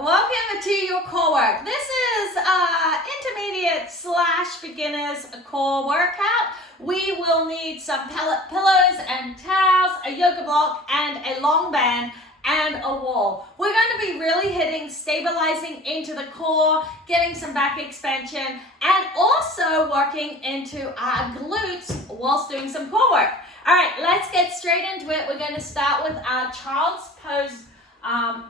Welcome to your core work. This is intermediate / beginners core workout. We will need some pillows and towels, a yoga block, and a long band and a wall. We're going to be really hitting, stabilizing into the core, getting some back expansion, and also working into our glutes whilst doing some core work. All right, let's get straight into it. We're going to start with our child's pose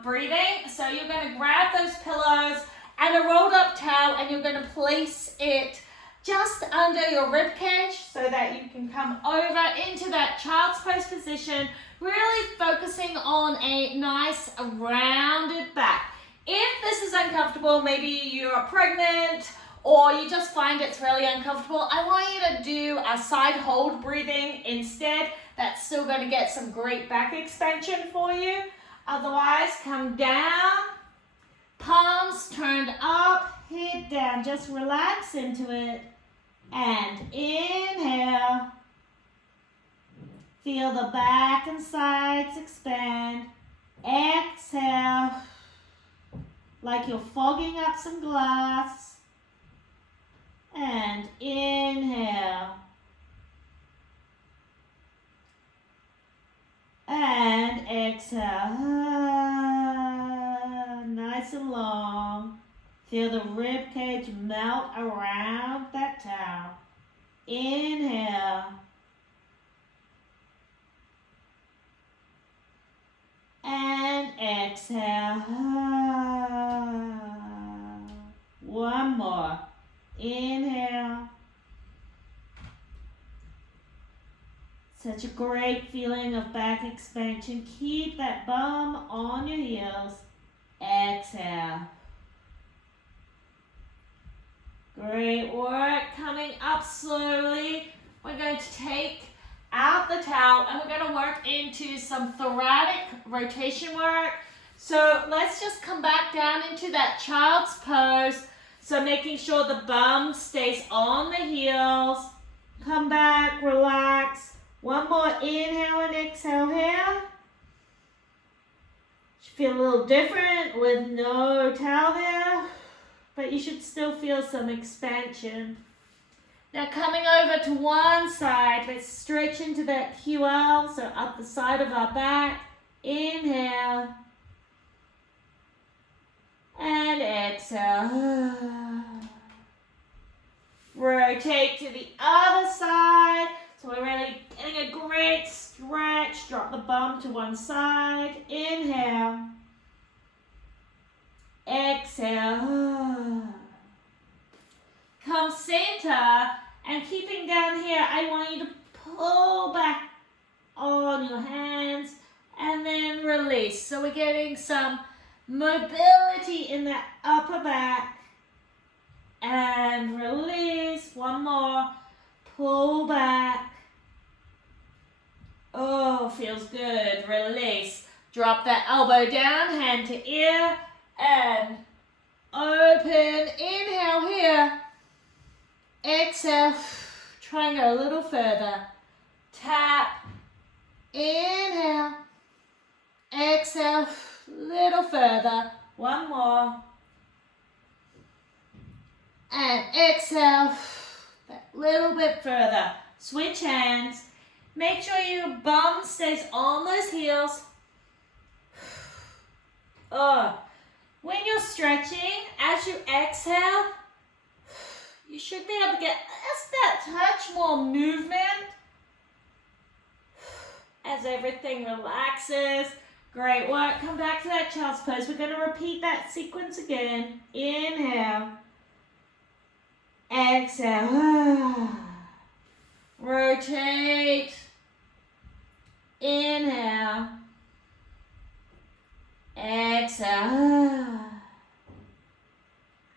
breathing. So you're going to grab those pillows and a rolled up towel, and you're going to place it just under your rib cage so that you can come over into that child's pose position, really focusing on a nice rounded back. If this is uncomfortable, maybe you're pregnant or you just find it's really uncomfortable, I want you to do a side hold breathing instead. That's still going to get some great back expansion for you. Otherwise, come down, palms turned up, head down, just relax into it. And inhale, feel the back and sides expand. Exhale, like you're fogging up some glass. And inhale. And exhale, nice and long. Feel the rib cage melt around that towel. Inhale. And exhale. One more. Inhale. Such a great feeling of back expansion. Keep that bum on your heels. Exhale. Great work. Coming up slowly. We're going to take out the towel and we're going to work into some thoracic rotation work. So let's just come back down into that child's pose. So making sure the bum stays on the heels. Come back, relax. One more inhale and exhale here. Should feel a little different with no towel there, but you should still feel some expansion. Now coming over to one side, let's stretch into that QL, so up the side of our back. Inhale. And exhale. Rotate to the other side. So we're really getting a great stretch. Drop the bum to one side. Inhale. Exhale. Come center. And keeping down here, I want you to pull back on your hands and then release. So we're getting some mobility in that upper back. And release. One more. Pull back. Oh, feels good. Release. Drop that elbow down, hand to ear, and open. Inhale here. Exhale. Try and go a little further. Tap. Inhale. Exhale. Little further. One more. And exhale. That little bit further. Switch hands. Make sure your bum stays on those heels. When you're stretching, as you exhale, you should be able to get just that touch more movement as everything relaxes. Great work. Come back to that child's pose. We're going to repeat that sequence again. Inhale. Exhale. Rotate. Inhale. Exhale.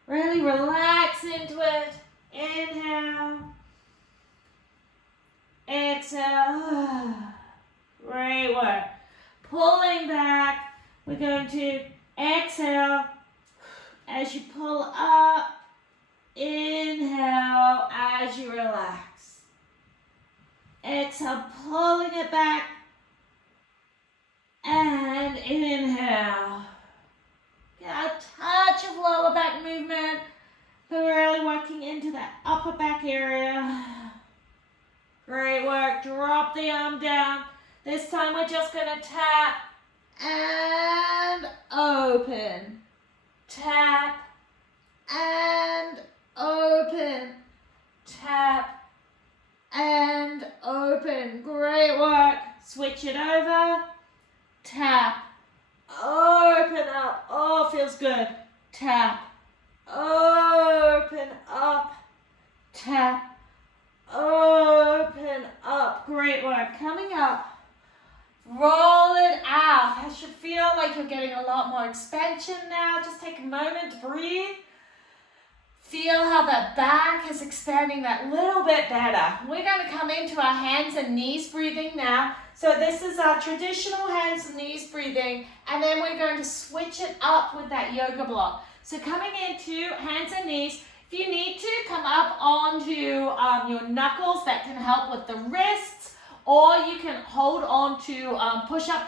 Really relax into it. Inhale. Exhale. Great work. Pulling back. We're going to exhale as you pull up. Inhale as you relax. Exhale, pulling it back. And inhale. Got touch of lower back movement. But we're really working into that upper back area. Great work. Drop the arm down. This time we're just going to tap and open. Tap and open. Tap and open. Great work. Switch it over. Tap. Open up. Oh, feels good. Tap. Open up. Tap. Open up. Great work. Coming up. Roll it out. That should feel like you're getting a lot more expansion now. Just take a moment to breathe. Feel how that back is expanding that little bit better. We're going to come into our hands and knees breathing now. So this is our traditional hands and knees breathing, and then we're going to switch it up with that yoga block. So coming into hands and knees, if you need to, come up onto your knuckles. That can help with the wrists, or you can hold on to push-up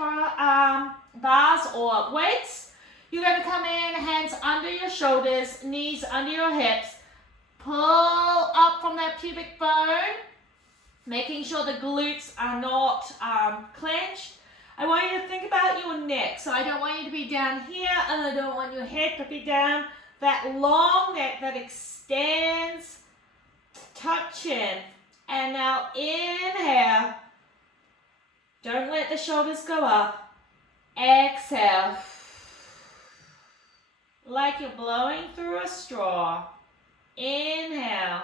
bars or weights. You're going to come in, hands under your shoulders, knees under your hips. Pull up from that pubic bone, making sure the glutes are not clenched. I want you to think about your neck. So I don't want you to be down here, and I don't want your head to be down. That long neck that extends, tuck chin. And now inhale. Don't let the shoulders go up. Exhale. Like you're blowing through a straw. Inhale.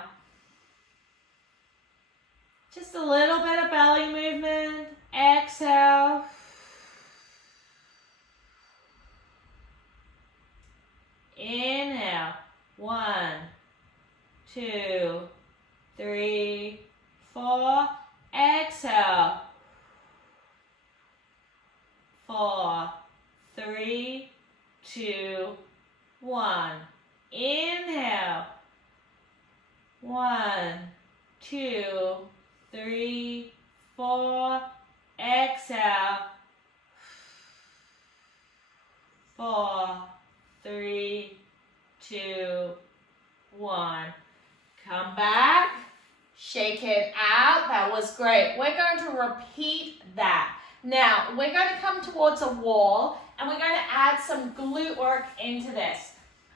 Just a little bit of belly movement. Exhale. Inhale. 1, 2, 3, 4. Exhale. 4, 3, 2, 1. Inhale. 1, 2, 3, 4. Exhale. 4, 3, 2, 1. Come back. Shake it out. That was great. We're going to repeat that. Now, we're going to come towards a wall, and we're going to add some glute work into this.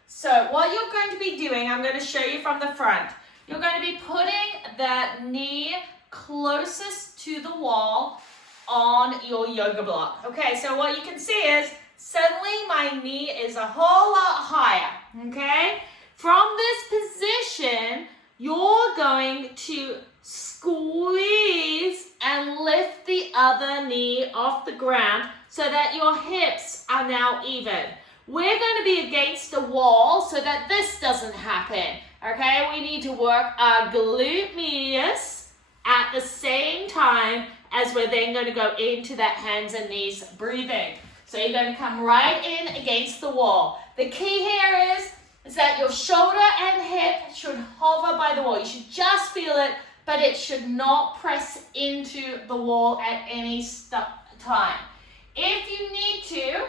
So what you're going to be doing, I'm going to show you from the front. You're going to be putting that knee closest to the wall on your yoga block. Okay, so what you can see is suddenly my knee is a whole lot higher, okay? From this position, you're going to squeeze and lift the other knee off the ground so that your hips are now even. We're going to be against the wall so that this doesn't happen, okay? We need to work our glute medius at the same time as we're then going to go into that hands and knees breathing. So you're going to come right in against the wall. The key here is that your shoulder and hip should hover by the wall. You should just feel it, but it should not press into the wall at any time. If you need to,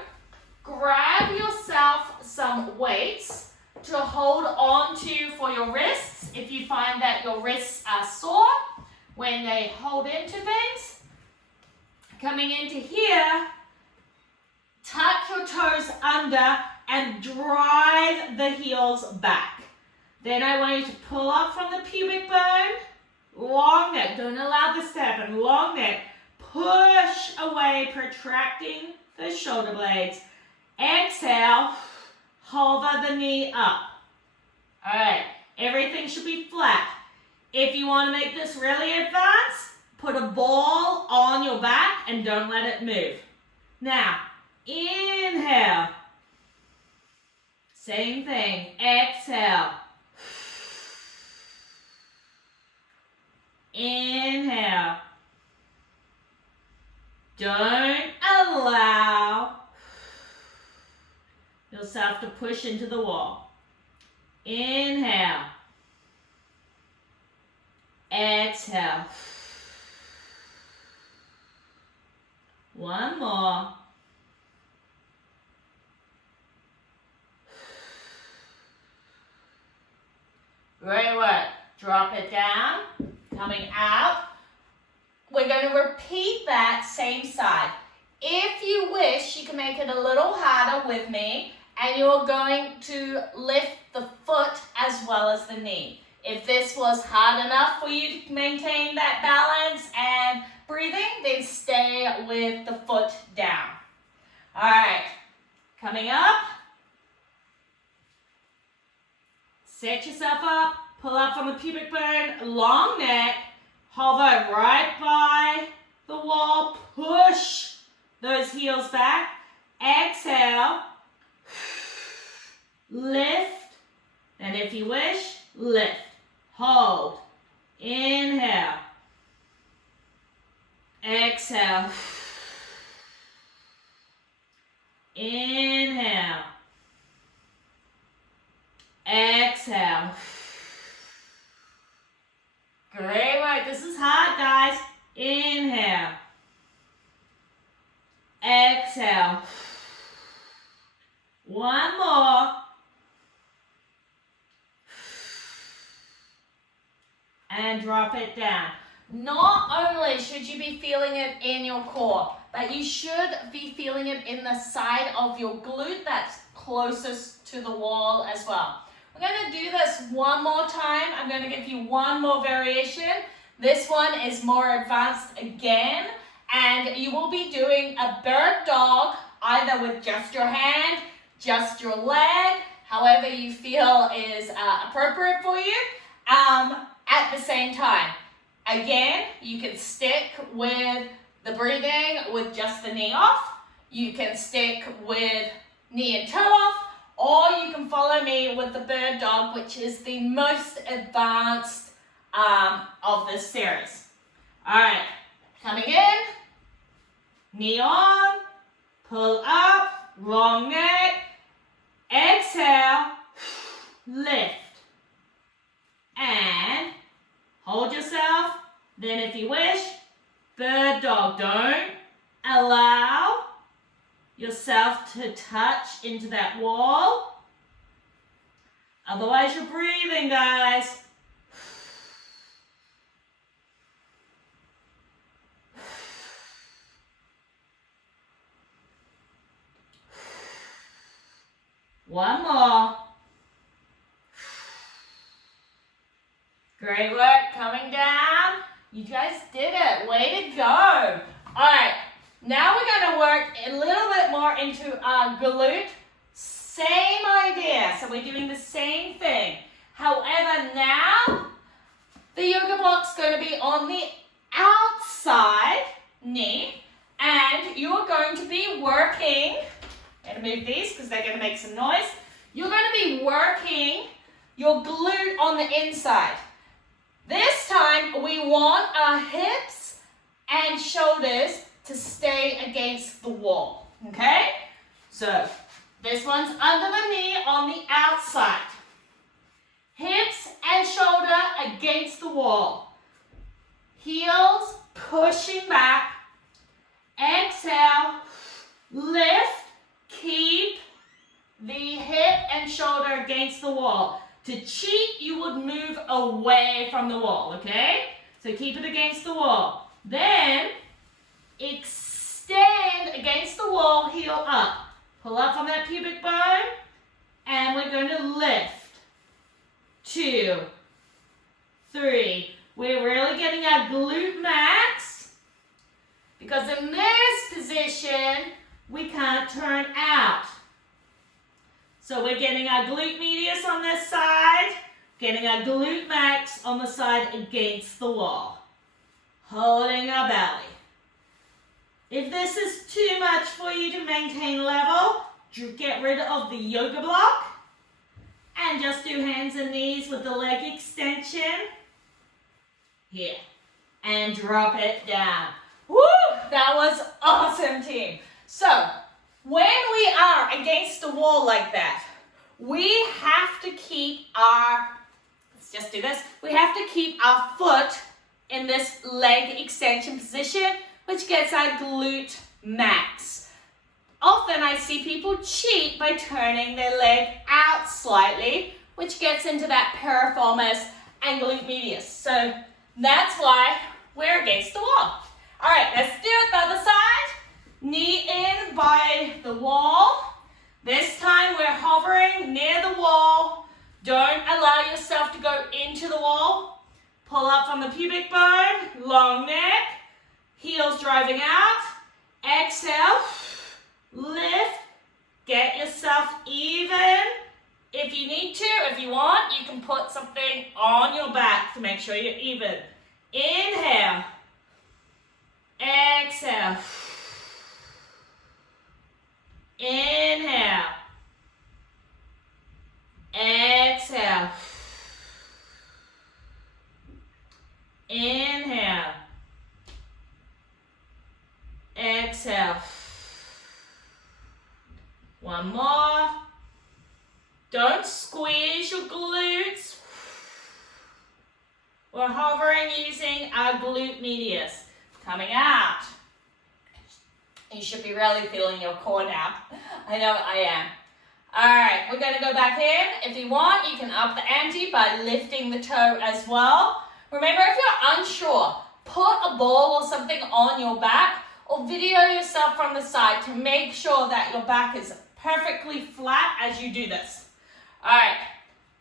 grab yourself some weights to hold on to for your wrists. If you find that your wrists are sore when they hold into things. Coming into here, tuck your toes under and drive the heels back. Then I want you to pull up from the pubic bone, long neck, don't allow this to happen, long neck, push away, protracting the shoulder blades. Exhale, hover the knee up. All right, everything should be flat. If you want to make this really advanced, put a ball on your back and don't let it move. Now, inhale. Same thing. Exhale. Inhale. Don't allow yourself to push into the wall. Inhale. Exhale. One more. Great work. Drop it down, coming out. We're going to repeat that same side. If you wish, you can make it a little harder with me, and you're going to lift the foot as well as the knee. If this was hard enough for you to maintain that balance and breathing, then stay with the foot down. All right, coming up. Set yourself up, pull up from the pubic bone, long neck, hover right by the wall, push those heels back, exhale, lift, and if you wish, lift, hold, inhale, exhale, inhale, exhale. Great work. This is hard, guys. Inhale. Exhale. One more. And drop it down. Not only should you be feeling it in your core, but you should be feeling it in the side of your glute that's closest to the wall as well. We're going to do this one more time. I'm going to give you one more variation. This one is more advanced again, and you will be doing a bird dog either with just your hand, just your leg, however you feel is appropriate for you, at the same time. Again, you can stick with the breathing with just the knee off. You can stick with knee and toe off, or you can follow me with the bird dog, which is the most advanced of this series. All right, coming in, knee on, pull up, long neck, exhale, lift, and hold yourself. Then if you wish, bird dog. Don't allow yourself to touch into that wall. Otherwise, you're breathing, guys. One more. Great work. Coming down. You guys did it. Way to go. All right. Now we're going to work a little bit more into our glute. Same idea. So we're doing the same thing. However, now the yoga block's going to be on the outside knee, and you're going to be working. I'm going to move these because they're going to make some noise. You're going to be working your glute on the inside. This time we want our hips and shoulders to stay against the wall, okay? So this one's under the knee on the outside. Hips and shoulder against the wall. Heels pushing back. Exhale, lift, keep the hip and shoulder against the wall. To cheat, you would move away from the wall, okay? So keep it against the wall. Then extend against the wall, heel up. Pull up on that pubic bone, and we're going to lift. 2, 3. We're really getting our glute max, because in this position, we can't turn out. So we're getting our glute medius on this side, getting our glute max on the side against the wall. Holding our belly. If this is too much for you to maintain level, get rid of the yoga block and just do hands and knees with the leg extension. Here. And drop it down. Woo! That was awesome, team. So, when we are against the wall like that, we have to keep our, let's just do this, we have to keep our foot in this leg extension position, which gets our glute max. Often I see people cheat by turning their leg out slightly, which gets into that piriformis and glute medius. So that's why we're against the wall. All right, let's do it the other side. Knee in by the wall. This time we're hovering near the wall. Don't allow yourself to go into the wall. Pull up from the pubic bone, long neck, heels driving out. Exhale, lift, get yourself even. If you need to, if you want, you can put something on your back to make sure you're even. Inhale, exhale, inhale, exhale, inhale, exhale. One more. Don't squeeze your glutes. We're hovering using our glute medius. Coming out. You should be really feeling your core now. I know I am. All right, we're going to go back in. If you want, you can up the ante by lifting the toe as well. Remember, if you're unsure, put a ball or something on your back or video yourself from the side to make sure that your back is perfectly flat as you do this. All right,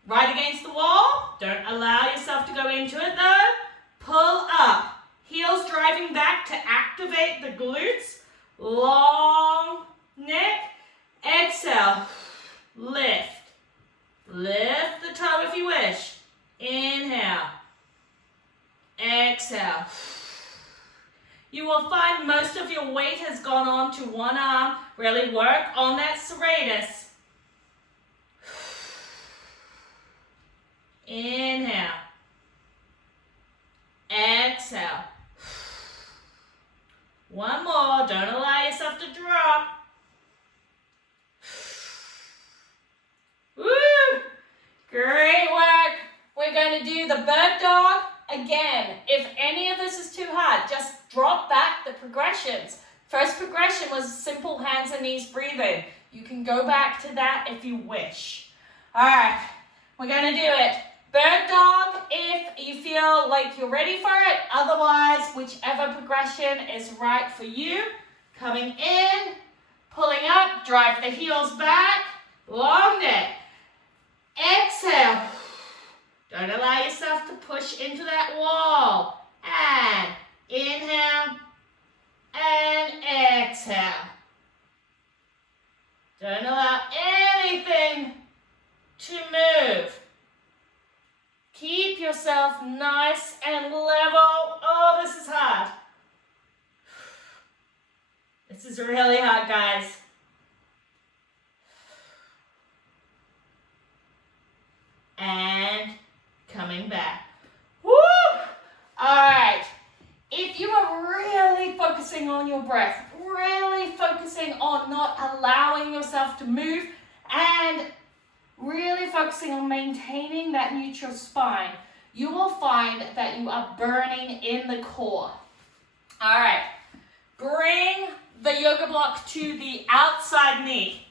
right against the wall. Don't allow yourself to go into it though. Pull up. Heels driving back to activate the glutes. Long neck. Exhale. Lift. Lift the toe if you wish. Inhale. Exhale. You will find most of your weight has gone on to one arm. Really work on that serratus. Inhale. Exhale. One more. Don't allow yourself to drop. Woo! Great work. We're going to do the bird dog again. If any of this is too hard, just drop back the progressions. First progression was simple hands and knees breathing. You can go back to that if you wish. All right, we're going to do it. Bird dog if you feel like you're ready for it. Otherwise, whichever progression is right for you. Coming in, pulling up, drive the heels back, long neck. Exhale. Don't allow yourself to push into that wall. And inhale and exhale. Don't allow anything to move. Keep yourself nice and level. Oh, this is hard. This is really hard, guys. And coming back. Woo! All right. If you are really focusing on your breath, really focusing on not allowing yourself to move, and really focusing on maintaining that neutral spine, you will find that you are burning in the core. All right. Bring the yoga block to the outside knee.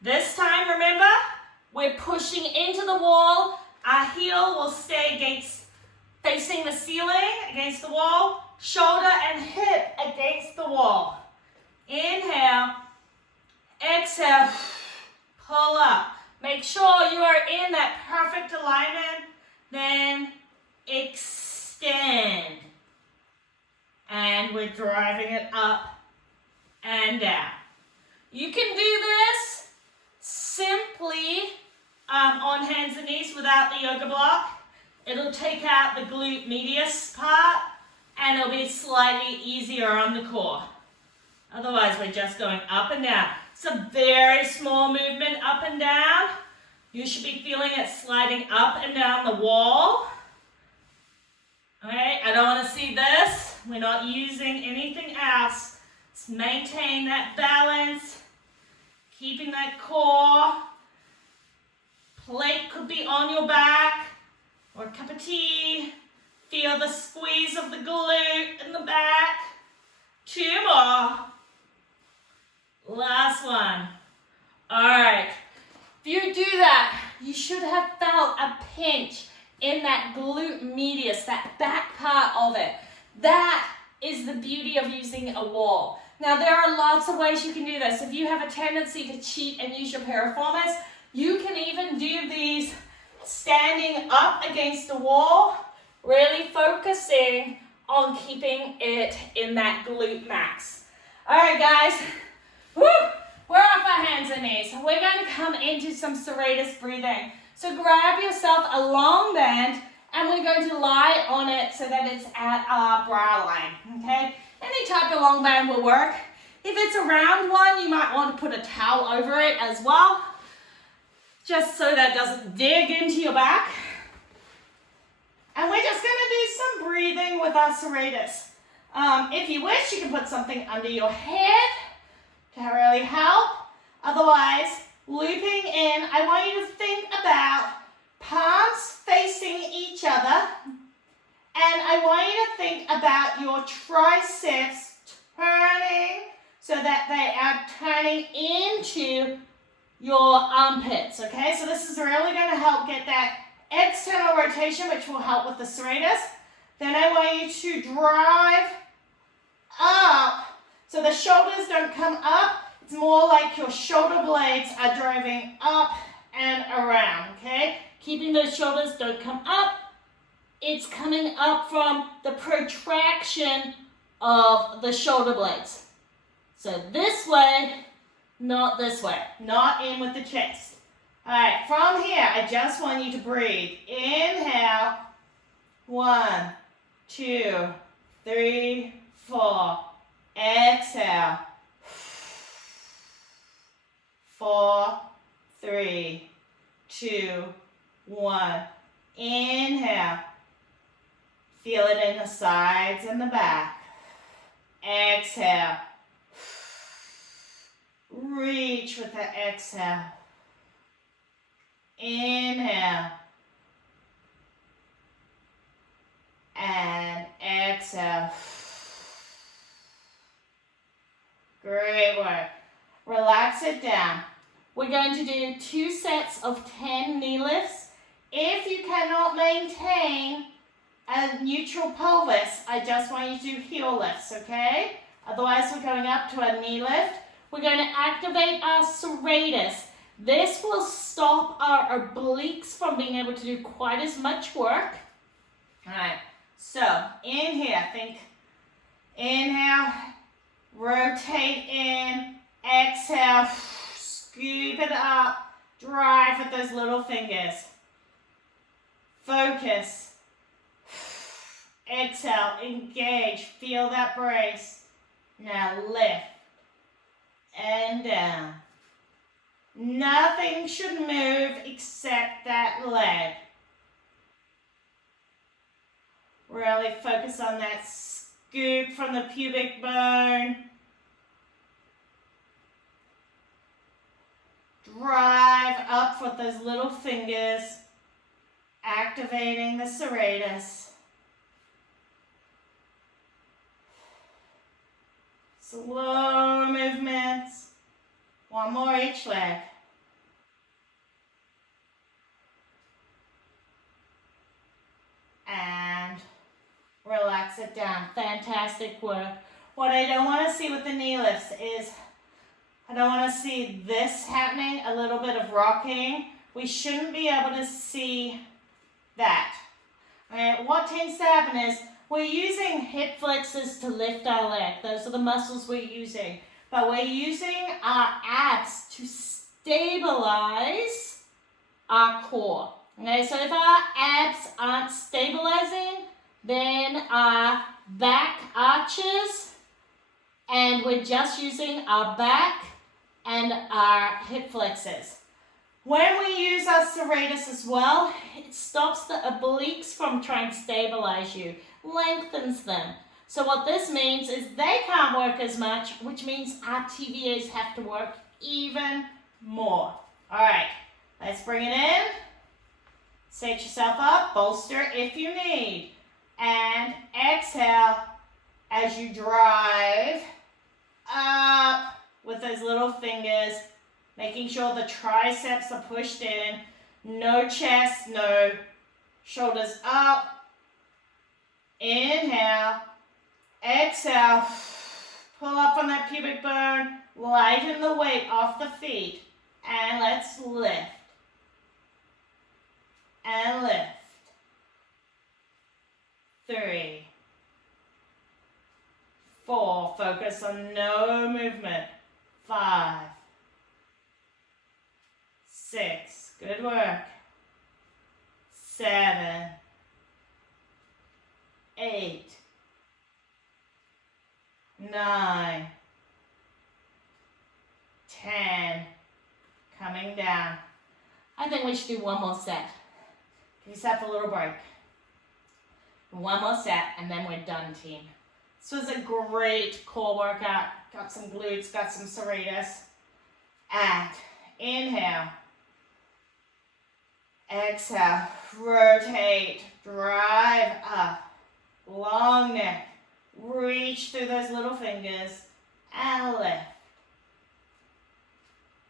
This time, remember, we're pushing into the wall. Our heel will stay facing the ceiling, against the wall. Shoulder and hip against the wall. Inhale. Exhale. Pull up. Make sure you are in that perfect alignment. Then extend. And we're driving it up and down. You can do this simply on hands and knees without the yoga block. It'll take out the glute medius part and it'll be slightly easier on the core. Otherwise, we're just going up and down. It's a very small movement up and down. You should be feeling it sliding up and down the wall. All right, I don't want to see this. We're not using anything else. Let's maintain that balance, keeping that core. Plate could be on your back or a cup of tea. Feel the squeeze of the glute in the back. 2 more. Last one. All right. If you do that, you should have felt a pinch in that glute medius, that back part of it. That is the beauty of using a wall. Now, there are lots of ways you can do this. If you have a tendency to cheat and use your piriformis, you can even do these standing up against the wall, really focusing on keeping it in that glute max. All right, guys. Woo! We're off our hands and knees. We're going to come into some serratus breathing. So grab yourself a long band, and we're going to lie on it so that it's at our brow line, okay? Any type of long band will work. If it's a round one, you might want to put a towel over it as well, just so that it doesn't dig into your back. And we're just going to do some breathing with our serratus. If you wish, you can put something under your head to really help. Otherwise, looping in, I want you to think about palms facing each other, and I want you to think about your triceps turning so that they are turning into your armpits, okay? So this is really going to help get that external rotation, which will help with the serratus. Then I want you to drive up so the shoulders don't come up. It's more like your shoulder blades are driving up and around, okay? Keeping those shoulders don't come up. It's coming up from the protraction of the shoulder blades. So this way, not this way. Not in with the chest. All right, from here, I just want you to breathe. Inhale. 1, 2, 3, 4. Exhale. 4, 3, 2, 1. Inhale. Feel it in the sides and the back. Exhale. Reach with the exhale. Inhale. And exhale. Great work. Relax it down. We're going to do 2 sets of 10 knee lifts. If you cannot maintain a neutral pelvis, I just want you to do heel lifts, okay? Otherwise, we're going up to a knee lift. We're going to activate our serratus. This will stop our obliques from being able to do quite as much work. All right, so in here, think inhale, rotate in, exhale, scoop it up, drive with those little fingers. Focus. Exhale, engage, feel that brace. Now lift and down. Nothing should move except that leg. Really focus on that scoop from the pubic bone. Drive up with those little fingers, activating the serratus. Slow movements. 1 more each leg. And relax it down. Fantastic work. What I don't want to see with the knee lifts is I don't want to see this happening, a little bit of rocking. We shouldn't be able to see that. Right? What tends to happen is we're using hip flexors to lift our leg. Those are the muscles we're using. But we're using our abs to stabilize our core. Okay, so if our abs aren't stabilizing, then our back arches, and we're just using our back and our hip flexors. When we use our serratus as well, it stops the obliques from trying to stabilize you, lengthens them. So what this means is they can't work as much, which means our TVAs have to work even more. All right, let's bring it in. Set yourself up, bolster if you need. And exhale as you drive up with those little fingers, making sure the triceps are pushed in. No chest, no shoulders up. Inhale. Exhale. Pull up on that pubic bone. Lighten the weight off the feet. And let's lift. And lift. 3, 4. Focus on no movement. 5, 6. Good work. 7, 8, 9, 10. Coming down. I think we should do one more set. Give yourself a little break. One more set and then we're done, team. This was a great core workout. Got some glutes, got some serratus. And inhale. Exhale. Rotate. Drive up. Long neck. Reach through those little fingers. And lift.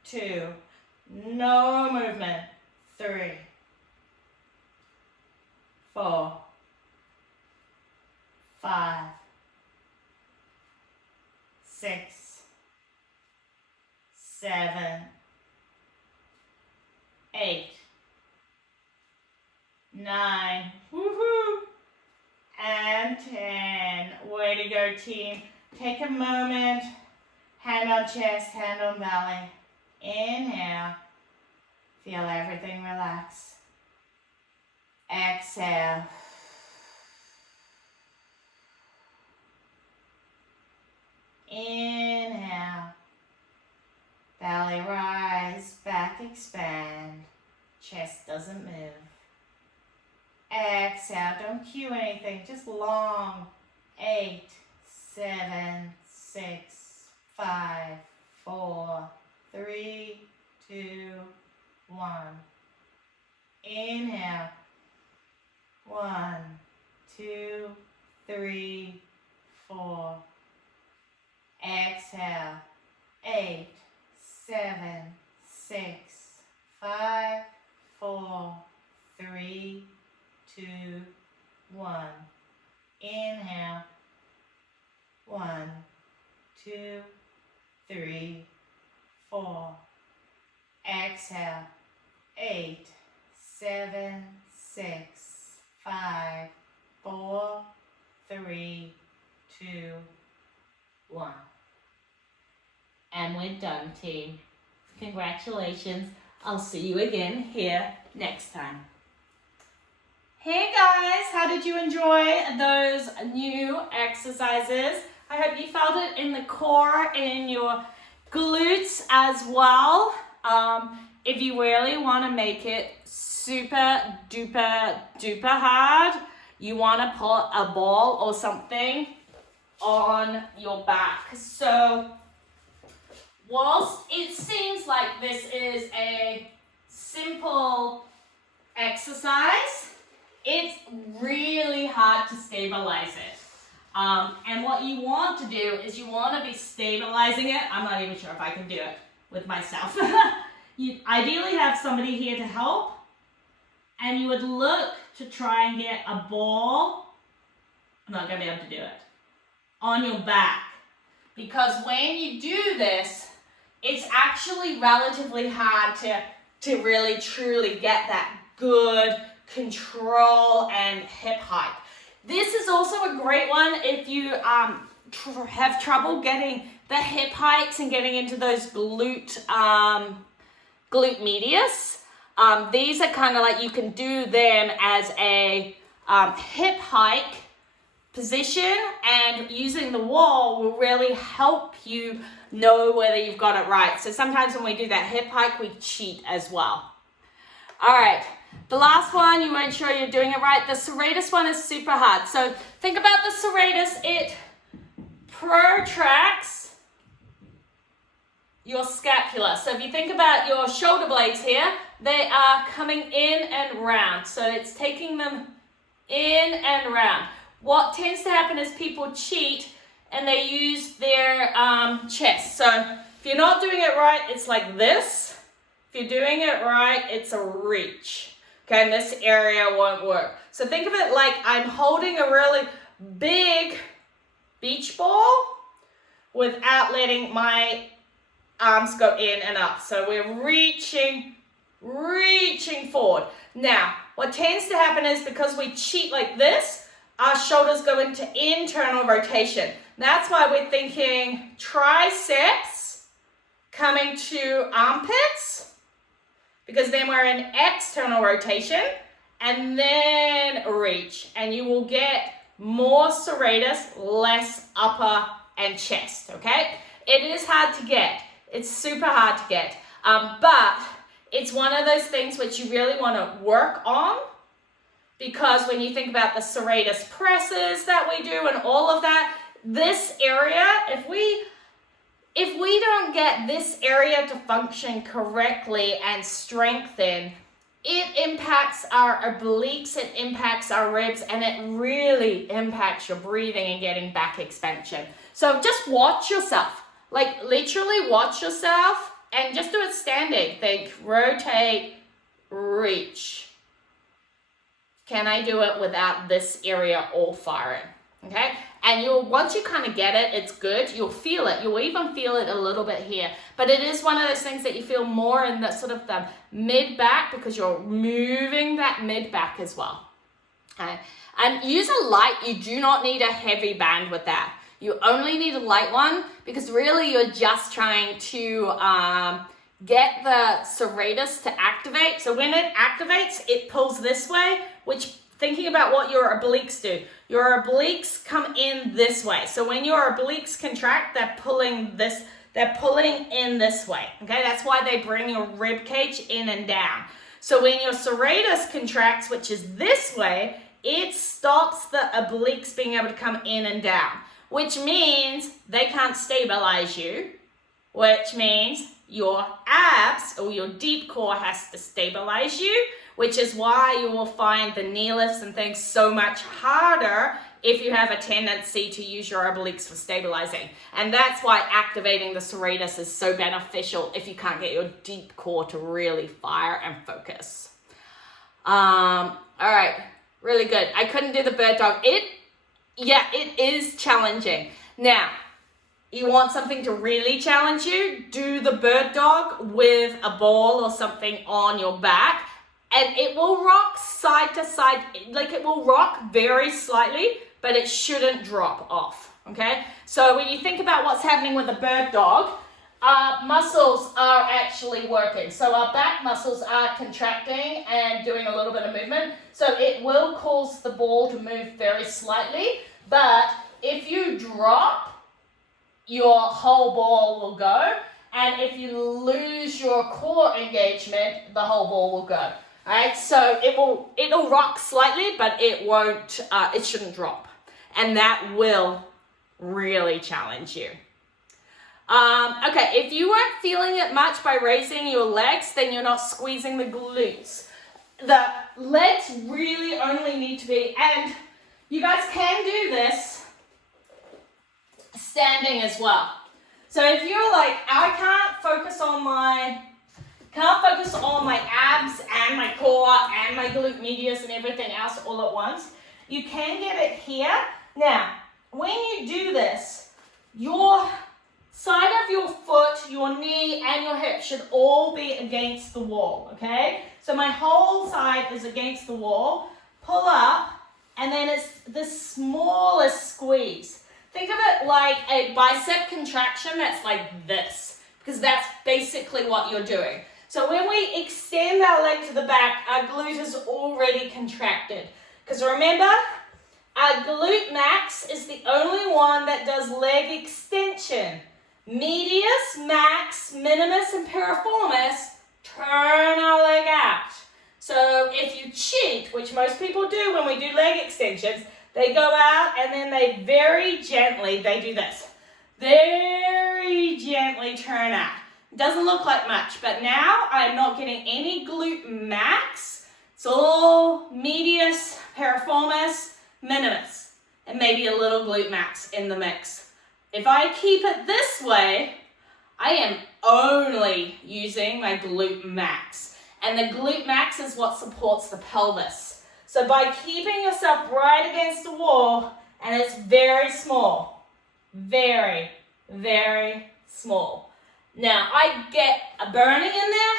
2. No movement. 3, 4, 5, 6, 7, 8, 9, woohoo, and 10. Way to go, team. Take a moment, hand on chest, hand on belly. Inhale, feel everything relax. Exhale. Inhale, belly rise, back expand, chest doesn't move. Exhale, don't cue anything, just long. 8, 7, 6, 5, 4, 3, 2, 1. Inhale. 1, 2, 3, 4. Exhale. 8, 7, 6, 5, 4, 3, 2, 1. Inhale. 1, 2, 3, 4. Exhale. 8, 7, 6, 5, 4, 3, 2, 1. And we're done, team. Congratulations. I'll see you again here next time. Hey guys, how did you enjoy those new exercises? I hope you felt it in the core and in your glutes as well. If you really want to make it super duper hard, you want to put a ball or something on your back. So whilst it seems like this is a simple exercise, it's really hard to stabilize it. And what you want to do is you want to be stabilizing it. I'm not even sure if I can do it with myself. You ideally have somebody here to help, and you would look to try and get a ball, I'm not going to be able to do it, on your back. Because when you do this, it's actually relatively hard to really truly get that good control and hip hike. This is also a great one if you have trouble getting the hip hikes and getting into those glute medius. These are kind of like, you can do them as a hip hike position, and using the wall will really help you know whether you've got it right. So sometimes when we do that hip hike, we cheat as well. All right, the last one, you weren't sure you're doing it right. The serratus one is super hard. So think about the serratus, it protracts your scapula. So if you think about your shoulder blades here, they are coming in and round. So it's taking them in and round. What tends to happen is people cheat and they use their chest. So if you're not doing it right, it's like this. If you're doing it right, it's a reach. Okay, and this area won't work. So think of it like I'm holding a really big beach ball without letting my arms go in and up. So we're reaching forward. Now, what tends to happen is because we cheat like this, our shoulders go into internal rotation. That's why we're thinking triceps coming to armpits, because then we're in external rotation, and then reach. And you will get more serratus, less upper and chest, okay? It is hard to get. It's super hard to get. But it's one of those things which you really want to work on, because when you think about the serratus presses that we do and all of that, this area, if we don't get this area to function correctly and strengthen, it impacts our obliques, it impacts our ribs, and it really impacts your breathing and getting back expansion. So just watch yourself, like literally watch yourself, and just do it standing. Think, rotate, reach. Can I do it without this area all firing? Okay, and once you kind of get it, it's good. You'll feel it. You'll even feel it a little bit here. But it is one of those things that you feel more in the sort of the mid back, because you're moving that mid back as well. Okay, and use a light. You do not need a heavy band with that. You only need a light one, because really you're just trying to get the serratus to activate. So when it activates, it pulls this way, which, thinking about what your obliques do, your obliques come in this way. So when your obliques contract, they're pulling in this way. Okay, that's why they bring your rib cage in and down. So when your serratus contracts, which is this way, it stops the obliques being able to come in and down, which means they can't stabilize you, which means your abs or your deep core has to stabilize you, which is why you will find the knee lifts and things so much harder if you have a tendency to use your obliques for stabilizing. And that's why activating the serratus is so beneficial if you can't get your deep core to really fire and focus. All right, really good. I couldn't do the bird dog. It is challenging. Now, you want something to really challenge you, do the bird dog with a ball or something on your back, and it will rock side to side, like it will rock very slightly, but it shouldn't drop off, okay? So when you think about what's happening with the bird dog, our muscles are actually working. So our back muscles are contracting and doing a little bit of movement. So it will cause the ball to move very slightly, but if you drop, your whole ball will go. And if you lose your core engagement, the whole ball will go. All right, so it'll rock slightly, but it won't, it shouldn't drop. And that will really challenge you. Okay, if you weren't feeling it much by raising your legs, then you're not squeezing the glutes. The legs really only need to be, and you guys can do this standing as well. So if you're like, I can't focus on my abs and my core and my glute medius and everything else all at once, you can get it here. Now, when you do this, your side of your foot, your knee, and your hip should all be against the wall, okay? So my whole side is against the wall. Pull up, and then it's the smallest squeeze. Think of it like a bicep contraction that's like this, because that's basically what you're doing. So when we extend our leg to the back, our glute is already contracted. Because remember, our glute max is the only one that does leg extension. Medius, max, minimus, and piriformis turn our leg out. So if you cheat, which most people do when we do leg extensions, they go out and then they very gently, they do this. Very gently turn out. It doesn't look like much, but now I am not getting any glute max. It's all medius, piriformis, minimus, and maybe a little glute max in the mix. If I keep it this way, I am only using my glute max. And the glute max is what supports the pelvis. So by keeping yourself right against the wall, and it's very small, very, very small. Now, I get a burning in there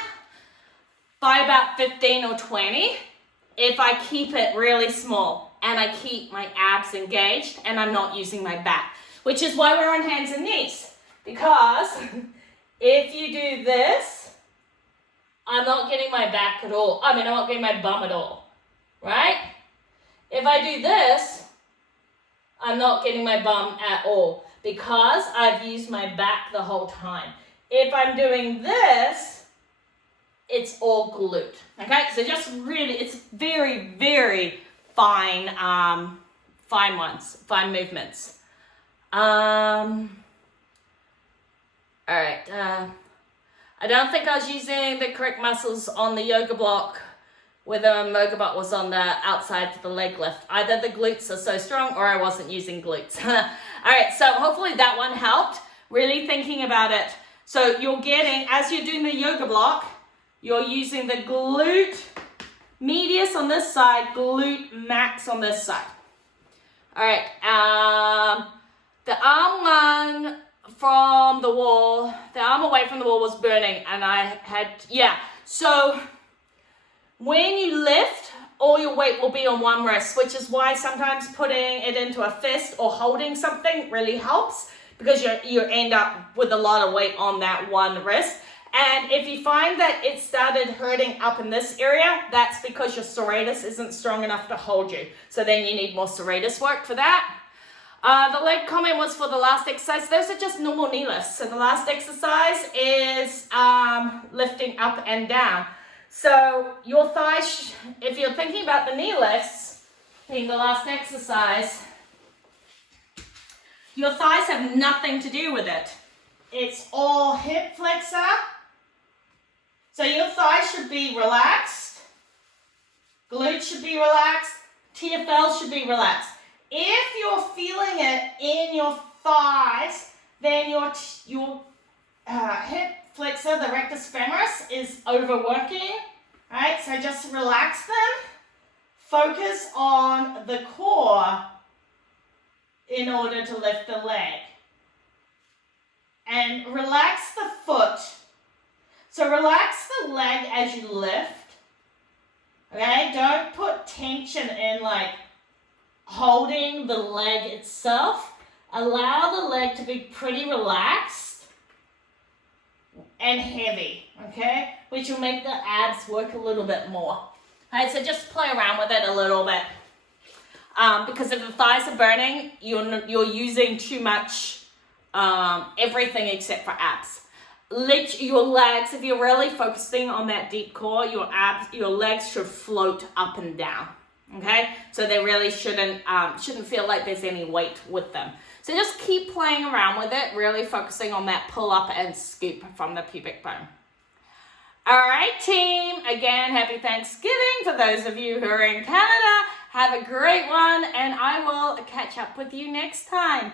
by about 15 or 20 if I keep it really small and I keep my abs engaged and I'm not using my back, which is why we're on hands and knees. Because if you do this, I'm not getting my back at all. I'm not getting my bum at all, right? If I do this, I'm not getting my bum at all because I've used my back the whole time. If I'm doing this, it's all glute, okay? So just really, it's very, very fine, fine movements. All right, I don't think I was using the correct muscles on the yoga block whether the yoga block was on the outside for the leg lift. Either the glutes are so strong or I wasn't using glutes. All right, so hopefully that one helped. Really thinking about it. So you're getting, as you're doing the yoga block, you're using the glute medius on this side, glute max on this side. All right, the arm one from the wall, the arm away from the wall was burning and I had, so when you lift, all your weight will be on one wrist, which is why sometimes putting it into a fist or holding something really helps because you end up with a lot of weight on that one wrist. And if you find that it started hurting up in this area, that's because your serratus isn't strong enough to hold you. So then you need more serratus work for that. The leg comment was for the last exercise. Those are just normal knee lifts. So the last exercise is lifting up and down. So your thighs, if you're thinking about the knee lifts, being the last exercise, your thighs have nothing to do with it. It's all hip flexor. So your thighs should be relaxed. Glutes should be relaxed. TFL should be relaxed. If you're feeling it in your thighs, then your hip flexor, the rectus femoris, is overworking, right? So just relax them. Focus on the core in order to lift the leg. And relax the foot. So relax the leg as you lift, okay? Don't put tension in like holding the leg itself. Allow the leg to be pretty relaxed and heavy, okay? Which will make the abs work a little bit more. All right, so just play around with it a little bit. Because if the thighs are burning, you're using too much everything except for abs. Let your legs, if you're really focusing on that deep core, your legs should float up and down. Okay, so they really shouldn't feel like there's any weight with them. So just keep playing around with it, really focusing on that pull up and scoop from the pubic bone. All right, team. Again, happy Thanksgiving for those of you who are in Canada. Have a great one, and I will catch up with you next time.